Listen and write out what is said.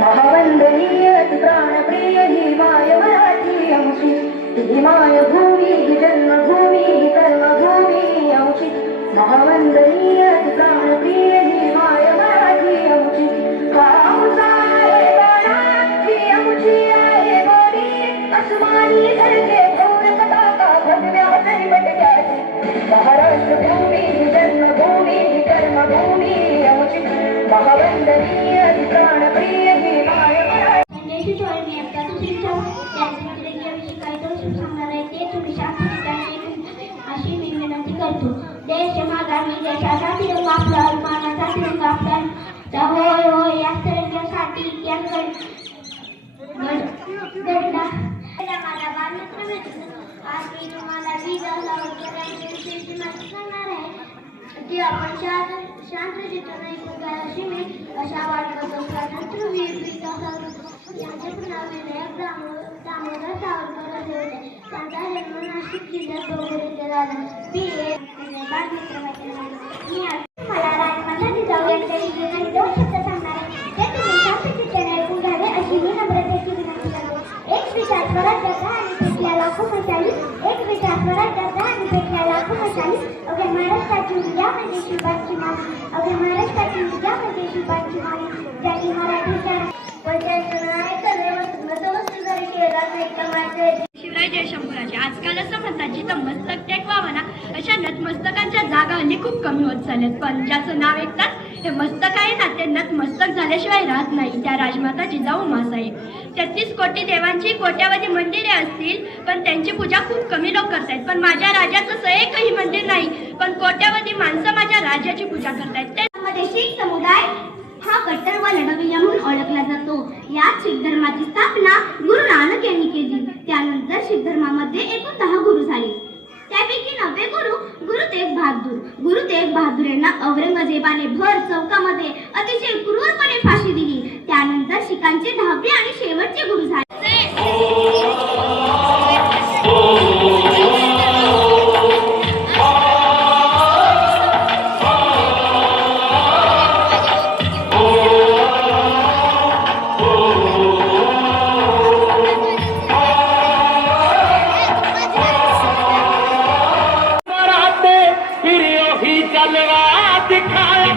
महावंदनीय प्राणप्रिय ही माय मराठी आमची, ही माय भूमी ही जन्मभूमी ही कर्मभूमी आमची. महावंदनीय प्राणप्रिय ही माय मराठी आमची. हा आमचा आहे बाळा, ही आमची आहे गोरी, अस्मानी धरते थोर पताका भगव्या तरी बटक्याची. महाराष्ट्र भूमी ही जन्मभूमी ही कर्मभूमी आमची. महावंदनीय प्राणप्रिय ही माय देश माझा मी देशाचा तिरंगा आपला, अभिमानाचा तिरंगा आपला. होय होय या तिरंग्यासाठी माझा बालमित्र भेटतो. आज मी तुम्हाला विजय सावरकर सांगणार आहे की आपण शांत चित्र नाही अशी मी अशा वाटतो. स्वातंत्र्यवीर यांचे नाव विनायक दामोदर सावरकर असे होते. त्यांचा जन्म नाशिक जिल्ह्यात डोंगर येथे झाला. मला राजमाता जिजाऊ यांच्या दोन शब्द सांगणार आहे ते तुम्ही शांत चित्ताने ऐकून घ्यावे अशी मी नम्रतेची विनंती करतो. एक विचार स्वराज्याचा आणि पेटल्या लाखो मशाली, एक विचार स्वराज्याचा आणि पेटल्या लाखो मशाली. अवघ्या महाराष्ट्राची उद्या म्हणजे शिल्पांची माली, अवघ्या महाराष्ट्राची उद्या म्हणजे शिल्पांची माली. ज्यांनी मराठीच्या शिवराय जयशंभराचे आजकाल असं म्हणतात जिथं मस्तक टेकवावं ना अशा नतमस्तकांच्या जागा हल्ली खूप कमी होत चालल्यात. पण ज्याचं नाव ऐकतात हे मस्तक आहे ना ते नतमस्तक झाल्याशिवाय राहत नाही. त्या राजमाता जिजाऊ मासाहेब. 33 कोटी देवांची कोट्यावधी मंदिरे असतील पण त्यांची पूजा खूप कमी लोक करतायत. पण माझ्या राजाचं एकही मंदिर नाही पण कोट्यावधी माणसं माझ्या राजाची पूजा करतायत. त्यामध्ये शीख समुदाय हा कट्टर व लढवय्या म्हणून ओळखला जातो. या शीख धर्माची स्थापना गुरु नानक यांनी केली. त्यानंतर शीख धर्मामध्ये एकूण 10 गुरु झाले. त्यापैकी 9वे गुरु गुरु तेग बहादूर यांना औरंगजेबाने भर चौकामध्ये अतिशय क्रूरपणे फाशी दिली. त्यानंतर शीखांचे 10वे आणि शेवटचे गुरु झाले. दिखाया